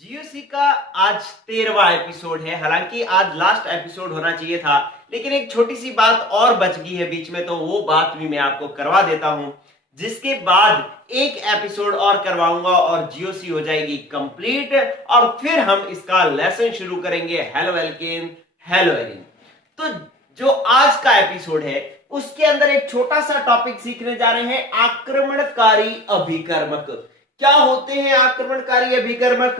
GOC का आज 13वां episode है। हालांकि आज लास्ट एपिसोड होना चाहिए था, लेकिन एक छोटी सी बात और बच गई है बीच में, तो वो बात भी मैं आपको करवा देता हूं, जिसके बाद एक एपिसोड और करवाऊंगा और जीओसी हो जाएगी कंप्लीट और फिर हम इसका लेसन शुरू करेंगे। Halo alkane, hello Erin. तो जो आज का एपिसोड है उसके अंदर एक छोटा सा टॉपिक सीखने जा रहे हैं, आक्रमणकारी अभिकर्मक। क्या होते हैं आक्रमणकारी अभिकर्मक?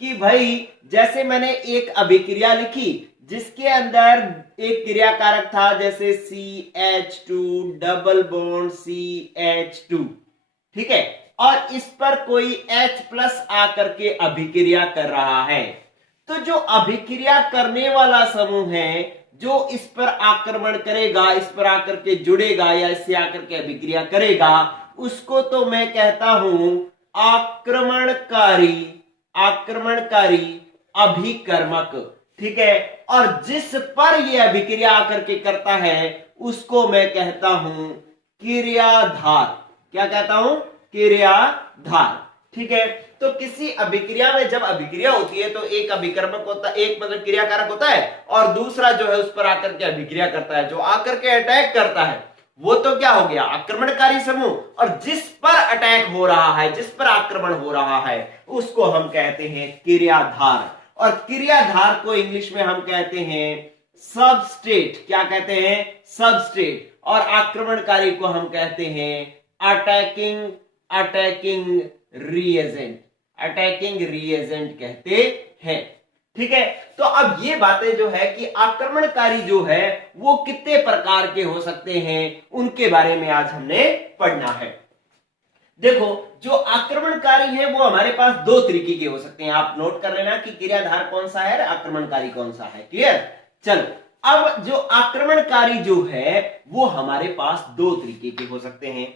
कि भाई जैसे मैंने एक अभिक्रिया लिखी जिसके अंदर एक क्रिया कारक था, जैसे CH2 डबल बॉन्ड CH2, ठीक है, और इस पर कोई H प्लस आकर के अभिक्रिया कर रहा है, तो जो अभिक्रिया करने वाला समूह है जो इस पर आक्रमण करेगा, इस पर आकर के जुड़ेगा या इससे आकर के अभिक्रिया करेगा, उसको तो मैं कहता हूं आक्रमणकारी अभिकर्मक। ठीक है, और जिस पर यह अभिक्रिया आकर के करता है उसको मैं कहता हूं क्रियाधार। क्या कहता हूं? क्रियाधार। ठीक है, तो किसी अभिक्रिया में जब अभिक्रिया होती है तो एक अभिकर्मक होता है, एक मतलब क्रियाकारक होता है, और दूसरा जो है उस पर आकर के अभिक्रिया करता है, जो आकर के अटैक करता है वो तो क्या हो गया? आक्रमणकारी समूह। और जिस पर अटैक हो रहा है, जिस पर आक्रमण हो रहा है, उसको हम कहते हैं क्रियाधार। और क्रियाधार को इंग्लिश में हम कहते हैं सबस्ट्रेट। क्या कहते हैं? सबस्ट्रेट। और आक्रमणकारी को हम कहते हैं अटैकिंग रिएजेंट कहते हैं। ठीक है, तो अब ये बातें जो है कि आक्रमणकारी जो है वो कितने प्रकार के हो सकते हैं उनके बारे में आज हमने पढ़ना है। देखो, जो आक्रमणकारी है वो हमारे पास दो तरीके के हो सकते हैं। आप नोट कर लेना कि क्रियाधार कौन सा है, आक्रमणकारी कौन सा है। क्लियर? चलो, अब जो आक्रमणकारी जो है वो हमारे पास दो तरीके के हो सकते हैं।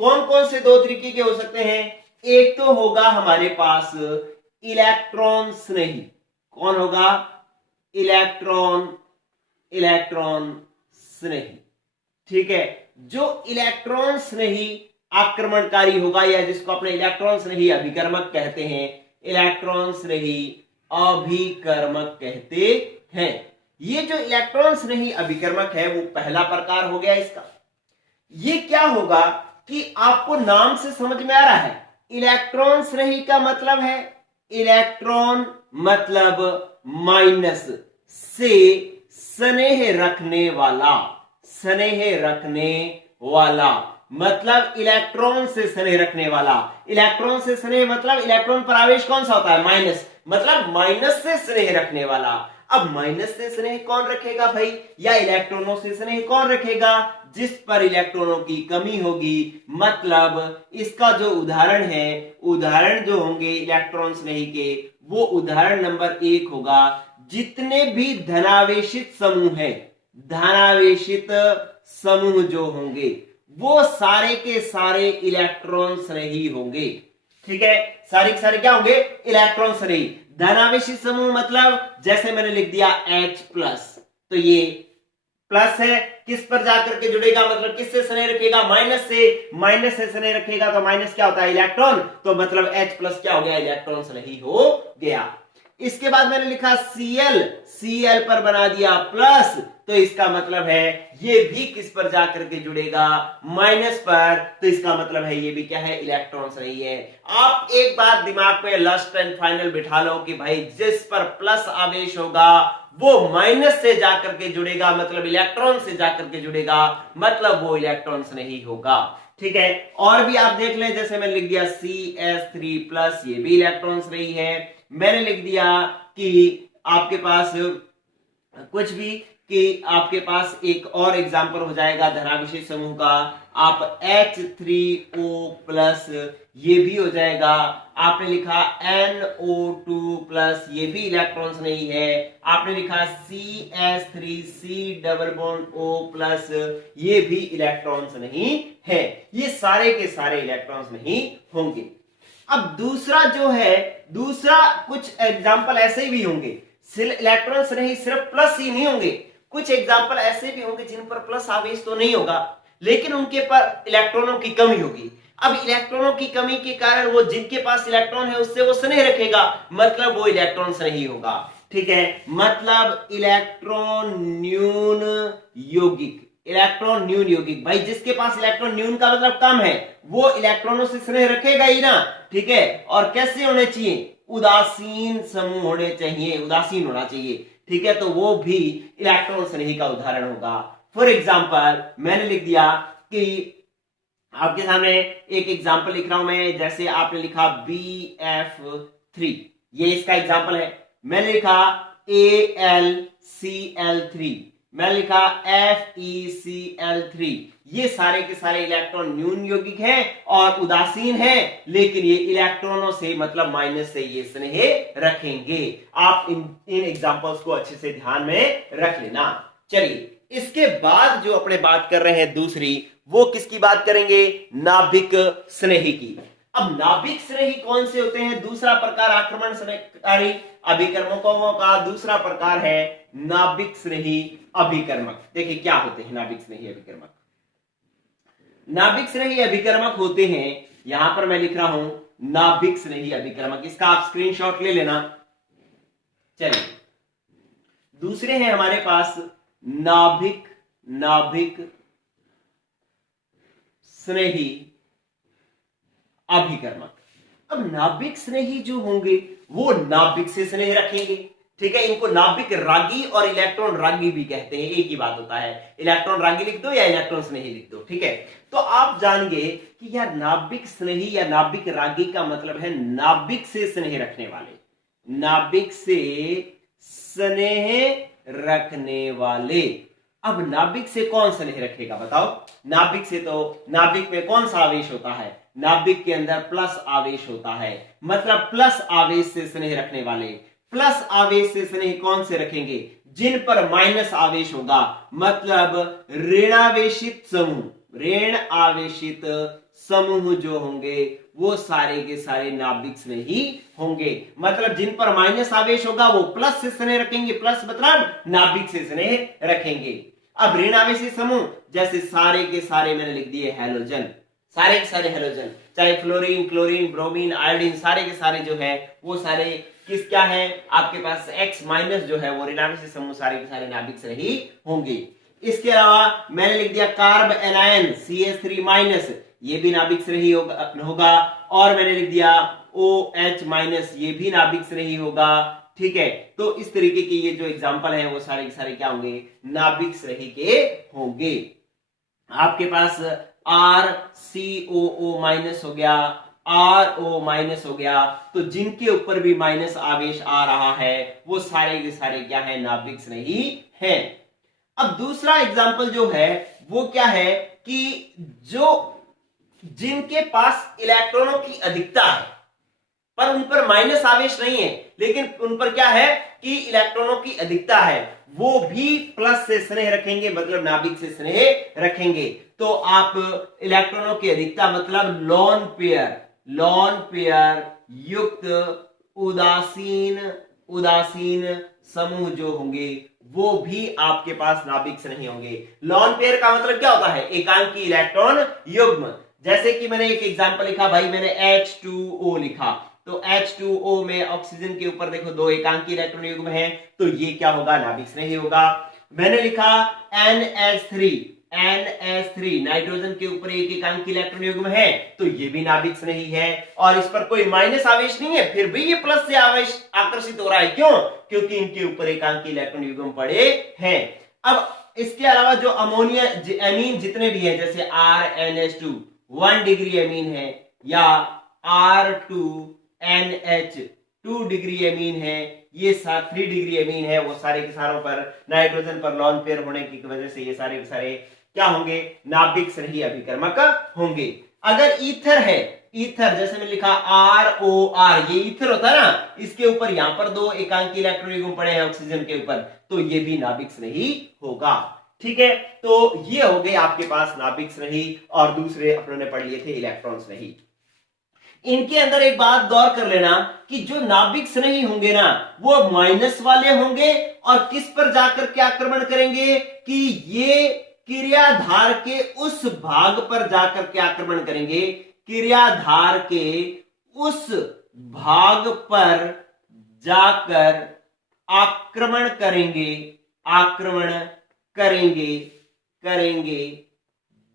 कौन कौन से दो तरीके के हो सकते हैं? एक तो होगा हमारे पास इलेक्ट्रॉन स्नेही। कौन होगा? इलेक्ट्रॉन स्नेही। ठीक है, जो इलेक्ट्रॉन स्नेही आक्रमणकारी होगा, या जिसको अपने इलेक्ट्रॉन स्नेही अभिकर्मक कहते हैं, इलेक्ट्रॉन स्नेही अभिकर्मक कहते हैं। ये जो इलेक्ट्रॉन स्नेही अभिकर्मक है वो पहला प्रकार हो गया इसका। ये क्या होगा कि आपको नाम से समझ में आ रहा है, इलेक्ट्रॉन स्नेही का मतलब है, इलेक्ट्रॉन मतलब माइनस से स्नेह रखने वाला, मतलब इलेक्ट्रॉन से स्नेह रखने वाला। इलेक्ट्रॉन से स्नेह मतलब इलेक्ट्रॉन पर आवेश कौन सा होता है? माइनस, मतलब माइनस से स्नेह रखने वाला। अब माइनस से स्नेह कौन रखेगा भाई, या इलेक्ट्रॉनों से स्नेह कौन रखेगा? जिस पर इलेक्ट्रॉनों की कमी होगी। मतलब इसका जो उदाहरण है, उदाहरण जो होंगे इलेक्ट्रॉन स्नेही के, वो उदाहरण नंबर 1 होगा, जितने भी धनावेशित समूह है, धनावेशित समूह जो होंगे वो सारे के सारे इलेक्ट्रॉन स्नेही होंगे। ठीक है, सारे के सारे क्या होंगे? इलेक्ट्रॉन स्नेही। धनावेशित समूह मतलब जैसे मैंने लिख दिया H प्लस, तो ये प्लस है, किस पर जाकर के जुड़ेगा? मतलब किससे स्नेह रखेगा? माइनस से स्नेह रखेगा, तो माइनस क्या होता है? इलेक्ट्रॉन। तो मतलब H प्लस क्या हो गया? इलेक्ट्रॉन स्नेही हो गया। इसके बाद मैंने लिखा Cl पर बना दिया प्लस, तो इसका मतलब है ये भी किस पर जाकर के जुड़ेगा? माइनस पर, तो इसका मतलब है ये भी क्या है? इलेक्ट्रॉन स्नेही है। आप एक बात दिमाग में लास्ट एंड फाइनल बिठा लो कि भाई जिस पर प्लस आवेश होगा वो माइनस से जाकर के जुड़ेगा, मतलब इलेक्ट्रॉन से जाकर के जुड़ेगा, मतलब वो इलेक्ट्रॉन स्नेही होगा। ठीक है, और भी आप देख लें, जैसे मैंने लिख दिया CS3 प्लस, ये भी इलेक्ट्रॉन स्नेही है। मैंने लिख दिया कि आपके पास कुछ भी, कि आपके पास एक और एग्जांपल हो जाएगा धनावेशित समूह का, आप H3O प्लस, ये भी हो जाएगा। आपने लिखा NO2 प्लस, ये भी इलेक्ट्रॉन्स नहीं है। आपने लिखा CS3C double bond O plus, ये भी इलेक्ट्रॉन्स नहीं है। ये सारे के सारे इलेक्ट्रॉन्स नहीं होंगे। अब दूसरा जो है, दूसरा कुछ एग्जांपल ऐसे भी होंगे, इलेक्ट्रॉन्स नहीं सिर्फ प्लस ही नहीं होंगे, कुछ एग्जांपल ऐसे भी होंगे जिन पर प्लस आवेश तो नहीं होगा लेकिन उनके पर इलेक्ट्रॉनों की कमी होगी। अब इलेक्ट्रॉनों की कमी के कारण वो जिनके पास इलेक्ट्रॉन है उससे वो स्नेह रखेगा, मतलब वो इलेक्ट्रॉन स्नेही होगा। ठीक है, मतलब इलेक्ट्रॉन न्यून यौगिक, इलेक्ट्रॉन न्यून यौगिक, भाई जिसके पास इलेक्ट्रॉन न्यून का मतलब कम है वो इलेक्ट्रॉनों से स्नेह रखेगा ही ना। ठीक है, और कैसे होने चाहिए, उदासीन समूह होने चाहिए, उदासीन होना चाहिए। ठीक है, तो वो भी इलेक्ट्रॉन स्नेही का उदाहरण होगा। फॉर एग्जाम्पल मैंने लिख दिया कि आपके सामने एक एग्जाम्पल लिख रहा हूं मैं, जैसे आपने लिखा BF3, ये इसका एग्जाम्पल है। मैंने लिखा AlCl3, मैंने लिखा FeCl3, ये सारे के सारे इलेक्ट्रॉन न्यून यौगिक हैं और उदासीन हैं, लेकिन ये इलेक्ट्रॉनों से मतलब माइनस से ये स्नेह रखेंगे। आप इन एग्जाम्पल्स को अच्छे से ध्यान में रख लेना। चलिए, इसके बाद जो अपने बात कर रहे हैं दूसरी, वो किसकी बात करेंगे, नाभिक स्नेही की। अब नाभिक स्नेही कौन से होते हैं, दूसरा प्रकार आक्रमण स्नेहकारी अभिकर्मकों का दूसरा प्रकार है नाभिक स्नेही अभिकर्मक। देखिए क्या होते हैं नाभिक स्नेही अभिकर्मक। नाभिक स्नेही अभिकर्मक होते हैं, यहां पर मैं लिख रहा हूं नाभिक स्नेही अभिकर्मक, इसका आप स्क्रीनशॉट ले लेना। चलिए, दूसरे हैं हमारे पास नाभिक स्नेही अभिकर्मक। अब नाभिक स्नेही जो होंगे वो नाभिक से स्नेह रखेंगे। ठीक है, इनको नाभिक रागी और इलेक्ट्रॉन रागी भी कहते हैं, एक ही बात होता है, इलेक्ट्रॉन रागी लिख दो या इलेक्ट्रॉन स्नेही लिख दो। ठीक है, तो आप जानेंगे कि यार नाभिक स्नेही या नाभिक रागी का मतलब है नाभिक से स्नेह रखने वाले, नाभिक से स्नेह रखने वाले। अब नाभिक से कौन स्नेह रखेगा बताओ, नाभिक से तो नाभिक में कौन सा आवेश होता है, नाभिक के अंदर प्लस आवेश होता है, मतलब प्लस आवेश से स्नेह रखने वाले। प्लस आवेश से स्नेह कौन से रखेंगे, जिन पर माइनस आवेश होगा, मतलब ऋणावेशित समूह, ऋण आवेशित समूह जो होंगे वो सारे के सारे नाभिक स्नेही होंगे। मतलब जिन पर माइनस आवेश होगा वो प्लस से स्नेह रखेंगे, प्लस मतलब नाभिक से स्नेह रखेंगे। अब ऋण आवेशी समूह जैसे सारे के सारे मैंने लिख दिए हैलोजन, सारे के सारे हैलोजन, चाहे फ्लोरीन, क्लोरीन, ब्रोमीन, आयोडीन, सारे के सारे जो है वो सारे किस क्या है आपके पास X माइनस जो है वो ऋण आवेशी समूह सारे के सारे नाभिक स्नेही होंगे। इसके अलावा मैंने लिख दिया कार्ब एनायन CH3 माइनस, ये भी नाभिक स्नेही होगा। और मैंने लिख दिया OH माइनस, ये भी नाभिक स्नेही होगा। ठीक है, तो इस तरीके के ये जो एग्जांपल है वो सारे के सारे क्या होंगे, नाभिक स्नेही के होंगे। आपके पास RCOO माइनस हो गया, RO माइनस हो गया, तो जिनके ऊपर भी माइनस आवेश आ रहा है वो सारे के सारे क्या है, नाभिक स्नेही है। अब दूसरा एग्जांपल जो है वो क्या है कि जो जिनके पास इलेक्ट्रॉनों की अधिकता है पर उन पर माइनस आवेश नहीं है, लेकिन उन पर क्या है कि इलेक्ट्रॉनों की अधिकता है, वो भी प्लस से स्नेह रखेंगे, मतलब नाभिक से स्नेह रखेंगे। तो आप इलेक्ट्रॉनों की अधिकता मतलब लोन पेयर युक्त उदासीन समूह जो होंगे वो भी आपके पास नाभिक स्नेही होंगे। लोन पेयर का मतलब क्या होता है, एकांकी इलेक्ट्रॉन युग्म। जैसे कि मैंने एक एग्जांपल लिखा, भाई मैंने H2O लिखा, तो H2O में ऑक्सीजन के ऊपर देखो दो एकांकी इलेक्ट्रॉन युग्म है, तो ये क्या होगा, नाभिक स्नेही होगा। मैंने लिखा NH3 नाइट्रोजन के ऊपर एक एकांकी इलेक्ट्रॉन युग्म है, तो ये भी नाभिक स्नेही है और इस पर कोई माइनस आवेश नहीं है, फिर भी ये प्लस से आवेश आकर्षित हो रहा है। क्यों, क्योंकि इनके ऊपर एकांकी इलेक्ट्रॉन युग्म पड़े हैं। अब इसके अलावा जो अमोनिया एमीन जितने भी हैं, जैसे RNH2 1 डिग्री एमीन है, या R2NH 2 डिग्री एमीन है, ये 3 डिग्री एमीन है, वो सारे के सारों पर नाइट्रोजन पर लॉन पेयर होने की वजह से ये सारे के सारे क्या होंगे, नाभिक स्नेही अभिकर्मक होंगे। अगर ईथर है, ईथर जैसे मैंने लिखा ROR, ये ईथर होता है ना, इसके ऊपर यहां पर दो एकांकी इलेक्ट्रॉन युग्म पड़े हैं ऑक्सीजन के ऊपर, तो ये भी नाभिक स्नेही होगा। ठीक है, तो ये हो गए आपके पास नाभिक स्नेही और दूसरे अपने पढ़ लिए थे इलेक्ट्रॉन स्नेही। इनके अंदर एक बात गौर कर लेना कि जो नाभिक स्नेही होंगे ना वो माइनस वाले होंगे और किस पर जाकर के आक्रमण करेंगे कि ये क्रियाधार के उस भाग पर जाकर के आक्रमण करेंगे क्रियाधार के उस भाग पर जाकर आक्रमण करेंगे, आक्रमण करेंगे करेंगे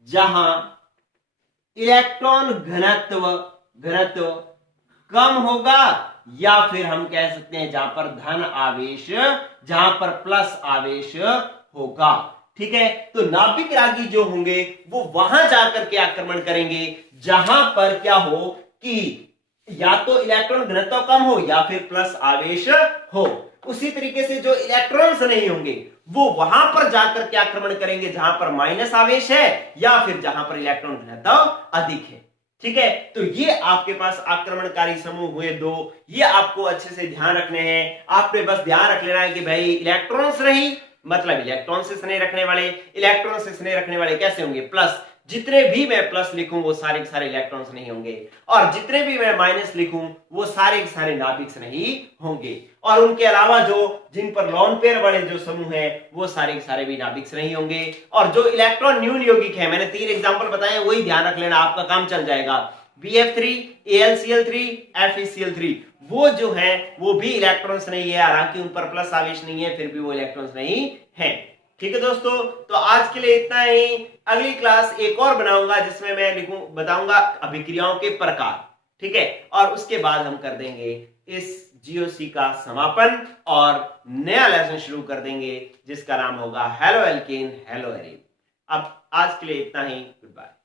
जहां इलेक्ट्रॉन घनत्व घनत्व कम होगा, या फिर हम कह सकते हैं जहां पर धन आवेश, जहां पर प्लस आवेश होगा। ठीक है, तो नाभिक रागी जो होंगे वो वहां जाकर के आक्रमण करेंगे जहां पर क्या हो कि या तो इलेक्ट्रॉन घनत्व कम हो या फिर प्लस आवेश हो। उसी तरीके से जो इलेक्ट्रॉन्स नहीं होंगे वो वहां पर जाकर के आक्रमण करेंगे जहां पर माइनस आवेश है या फिर जहां पर इलेक्ट्रॉन घनत्व अधिक है। ठीक है, तो ये आपके पास आक्रमणकारी समूह हुए दो, ये आपको अच्छे से ध्यान रखने हैं। आपने बस ध्यान रख लेना है कि भाई इलेक्ट्रॉन्स रही मतलब इलेक्ट्रॉन से स्नेह रखने वाले, इलेक्ट्रॉन से स्नेह रखने वाले कैसे होंगे प्लस, जितने भी मैं प्लस लिखूं वो सारे के सारे इलेक्ट्रॉन्स नहीं होंगे, और जितने भी मैं माइनस लिखूं वो सारे के सारे नाभिक नहीं होंगे, और उनके अलावा जो जिन पर लॉन पेयर वाले जो समूह है वो सारे के सारे भी नाभिक नहीं होंगे। और जो इलेक्ट्रॉन न्यून यौगिक है, मैंने 3 एग्जांपल बताए, वही ध्यान रख लेना, आपका काम चल जाएगा। BF3, AlCl3, FeCl3 वो जो है वो भी इलेक्ट्रॉन्स नहीं है, हालांकि उन पर प्लस आवेश नहीं है, फिर भी वो इलेक्ट्रॉन्स नहीं है। ठीक है दोस्तों, तो आज के लिए इतना ही। अगली क्लास एक और बनाऊंगा जिसमें मैं बताऊंगा अभिक्रियाओं के प्रकार। ठीक है, और उसके बाद हम कर देंगे इस GOC का समापन और नया लेसन शुरू कर देंगे जिसका नाम होगा हेलो एल्केन हेलो एरीन। अब आज के लिए इतना ही, गुड बाय।